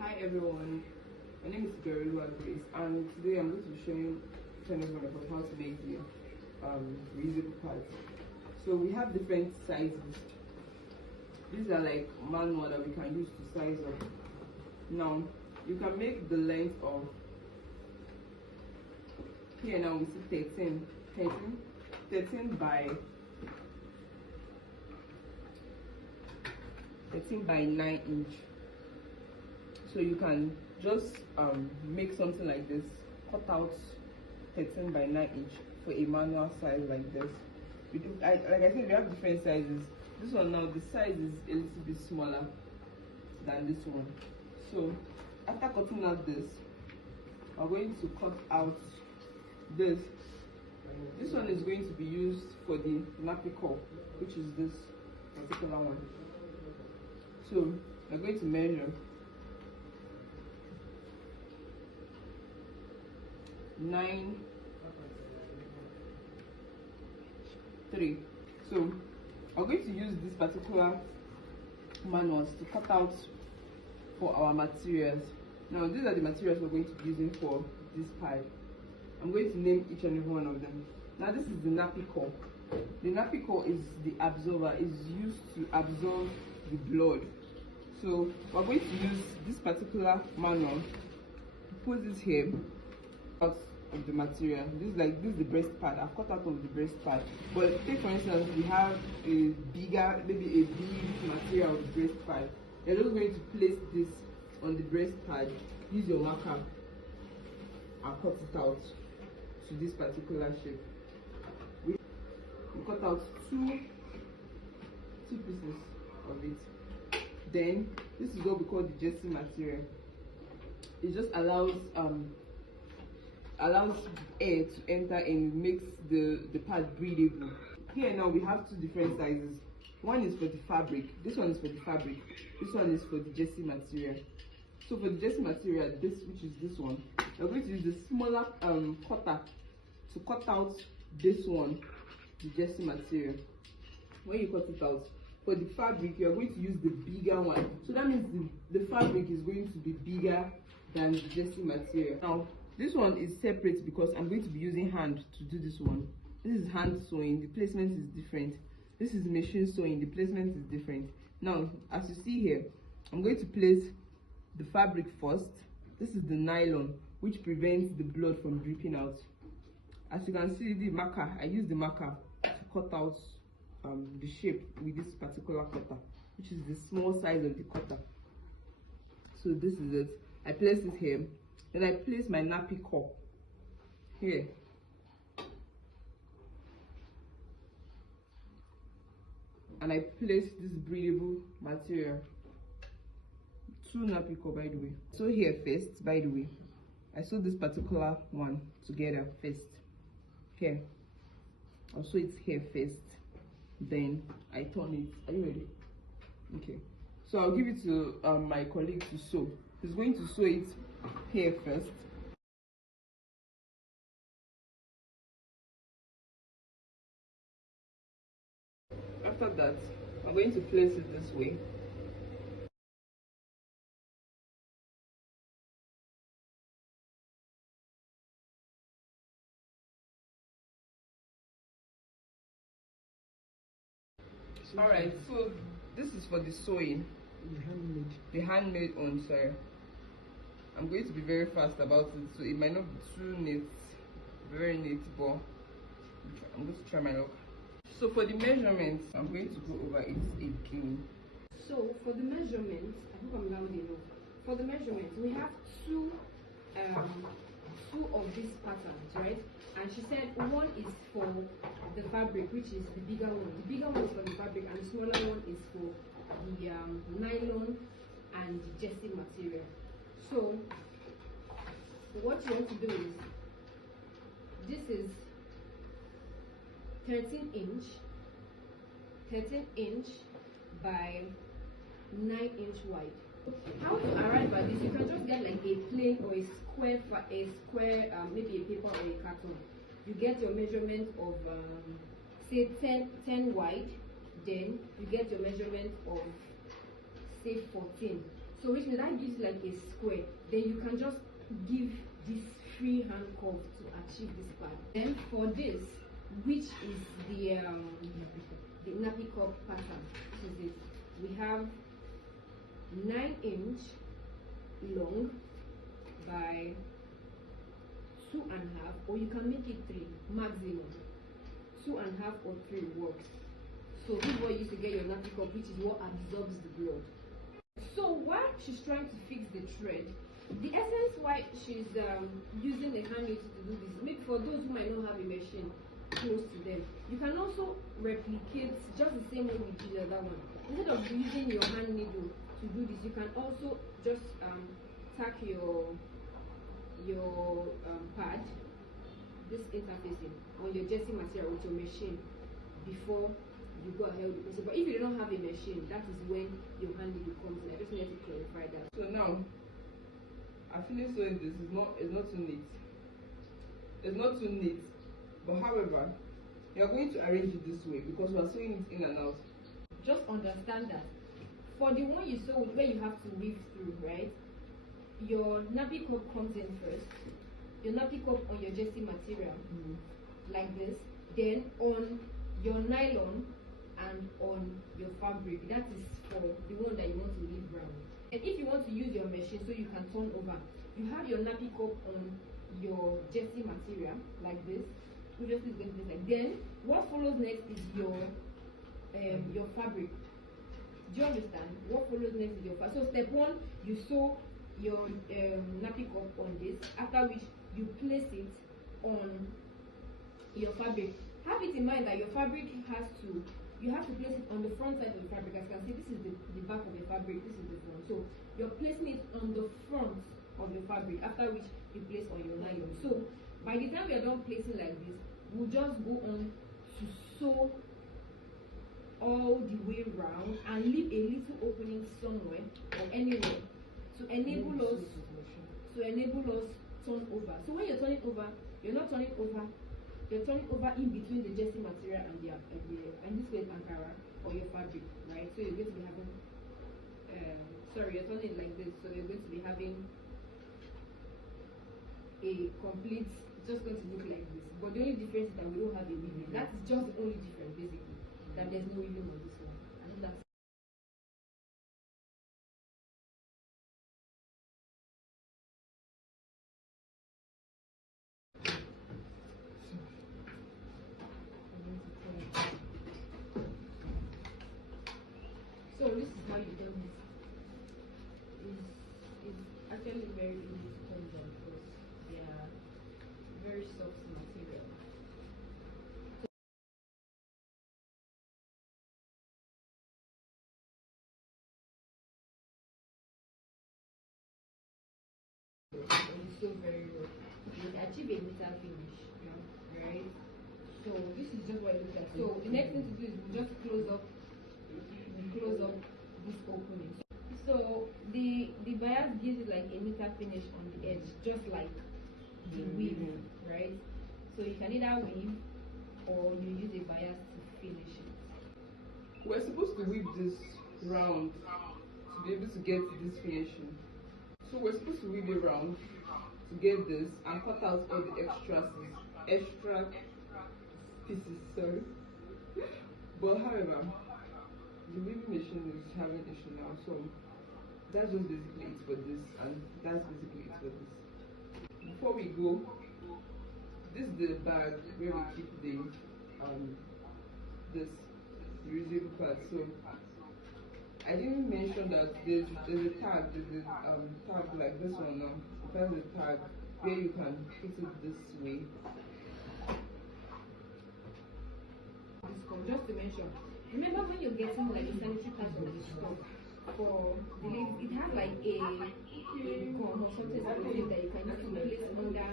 Hi everyone, my name is Grace, and today I'm going to be showing everyone about how to make the reusable pads. So we have different sizes. These are like manual that we can use to size up. Now you can make the length of here. Now we see 13 by 9 inch. So you can just make something like this, cut out 13 by 9 inch for a manual size like this. Like I said, we have different sizes. This one now, the size is a little bit smaller than this one. So after cutting out this, we're going to cut out this. This one is going to be used for the nappy cup, which is this particular one. So we're going to measure 9.3. So I'm going to use this particular manuals to cut out for our materials. Now these are the materials we're going to be using for this pad. I'm going to name each and every one of them. Now this is the nappy core. The nappy core is the absorber, is used to absorb the blood. So we're going to use this particular manual, put this here out of the material. This is the breast pad. I've cut out of the breast pad. But take for instance, we have a bigger, maybe a big material of the breast pad. You're just going to place this on the breast pad. Use your marker and cut it out to this particular shape. We cut out two pieces of it. Then this is what we call the jersey material. It just allows air to enter and makes the pad breathable. Here now we have two different sizes. One is for the fabric. This one is for the fabric. This one is for the jersey material. So for the jersey material, which is this one, we're going to use the smaller cutter to cut out this one, the jersey material. When you cut it out, for the fabric, you are going to use the bigger one. So that means the fabric is going to be bigger than the jersey material. Now this one is separate because I'm going to be using hand to do this one. This is hand sewing, the placement is different. This is machine sewing, the placement is different. Now as you see here, I'm going to place the fabric first. This is the nylon, which prevents the blood from dripping out. As you can see, the marker, I use the marker to cut out the shape with this particular cutter, which is the small size of the cutter. So this is it. I place it here. Then I place my nappy cup here. And I place this breathable material. Two nappy cup, by the way. So here first, by the way, I sew this particular one together first. Here. I'll sew it here first. Then I turn it. Are you ready? Okay. So I'll give it to my colleague to sew. He's going to sew it here first. After that, I'm going to place it this way. Alright, so this is for the sewing. The handmade one, sorry. I'm going to be very fast about it, so it might not be too neat, very neat, but I'm going to try my luck. So for the measurements, I'm going to go over it again. So for the measurements, I hope I'm loud enough. For the measurements, we have two of these patterns, right? And she said one is for the fabric, which is the bigger one. The bigger one is for the fabric, and the smaller one is for the nylon and the jersey material. So what you want to do is, this is 13 inch by 9 inch wide. How to arrive at this? You can just get like a plain or a square, maybe a paper or a carton. You get your measurement of say 10 wide, then you get your measurement of say 14. So which means that gives you like a square. Then you can just give this free hand curve to achieve this part. Then for this, which is the nappy cup pattern, which is it, we have 9-inch long by 2.5, or you can make it 3 maximum. 2.5 or 3 works. So this is what you use to get your nappy cup, which is what absorbs the blood. So while she's trying to fix the thread, the essence why she's using the hand needle to do this, maybe for those who might not have a machine close to them, you can also replicate just the same way we did the other one. Instead of using your hand needle to do this, you can also just tack your pad, this interfacing, on your jersey material with your machine before you go ahead with it. But if you don't have a machine, that is when your hand needle comes in. I just need to clarify that. So now I finished sewing this. It's not too neat. It's not too neat. But however, you are going to arrange it this way because we are sewing it in and out. Just understand that for the one you sew where you have to weave through, right? Your nappy cup comes in first. Your nappy cup on your jersey material, like this. Then on your nylon and on your fabric. That is for the one that you want to weave round. And if you want to use your machine so you can turn over, you have your nappy cup on your jersey material like this. Just is going to be like. Then what follows next is your fabric. Do you understand? What follows next is your fabric. So step 1, you sew your nappy cup on this, after which you place it on your fabric. Have it in mind that your fabric you have to place it on the front side of the fabric. As you can see, this is the back of the fabric, this is the front. So you're placing it on the front of your fabric, after which you place on your nylon. So by the time we are done placing like this, we'll just go on to sew all the way round and leave a little opening somewhere or anywhere to enable us turn over. So when you're turning over, you're not turning over, you're turning over in between the jersey material and and this way is Ankara or your fabric, right? So you're going to be having you're turning like this, so you're going to be having a complete, it's just going to look like this. But the only difference is that we don't have a weaving. That is just the only difference basically. That there's no weaving on this one. And that's so this is how you do this. It's actually very easy to turn them because they are very soft material. And it's so very rough. You achieve a meter finish, right? So this is just what it looks like. So the next thing to do is we just close up this opening. So the bias gives it like a meter finish on the edge, just like the weave, right? So you can either weave or you use a bias to finish it. We're supposed to weave this round to be able to get this finishing. So we're supposed to weave it round to get this and cut out all the extra pieces, sorry. But however, the weaving machine is having issue now, so that's just basically it for this, and that's basically it for this. Before we go, this is the bag where we keep the this reusable pad. So I didn't mention that there's a tag, tag like this one now. That's a tag where you can put it this way. Just to mention, remember when you're getting like a sanitary pad from the store for the ladies, it has like a gum or something that you can use to place under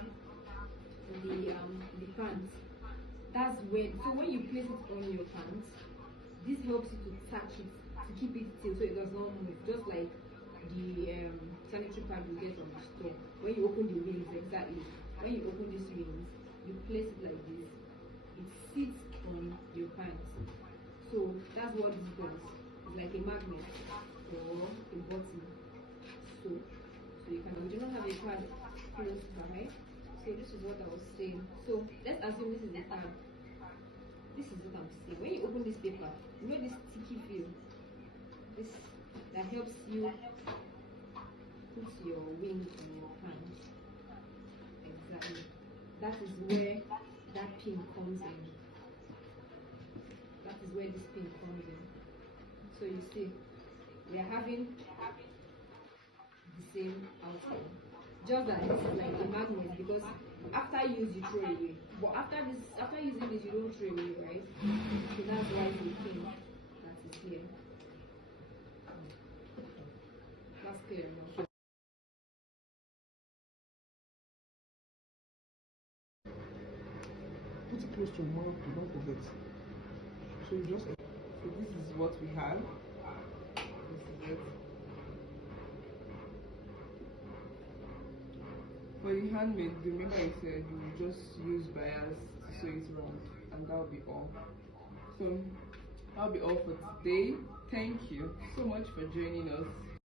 the pants. That's when, so when you place it on your pants, this helps you to touch it, to keep it still so it does not move, just like the sanitary pad you get from the store. When you open the wings, exactly, when you open these wings, you place it like this, it sits on your pants. So that's what this does. It's like a magnet or a button. so you can, we do not have a pad close by. So this is what I was saying. So let's assume this is a pad. This is what I'm saying. When you open this paper, you know this sticky feel, this that helps you put your wing on your pants. Exactly. That is where that pin comes in. That is where this pin comes in. So you see, we are having the same outcome. Just that this is like a magnet, because after use you throw away. But after using this you don't throw away, right? So that's why the pin that is here. That's clear enough. Put it close to your mouth, don't forget. So you just, so this is what we have. This is it. For the handmade, remember I said you will just use bias to sew it round, and that'll be all. So that'll be all for today. Thank you so much for joining us.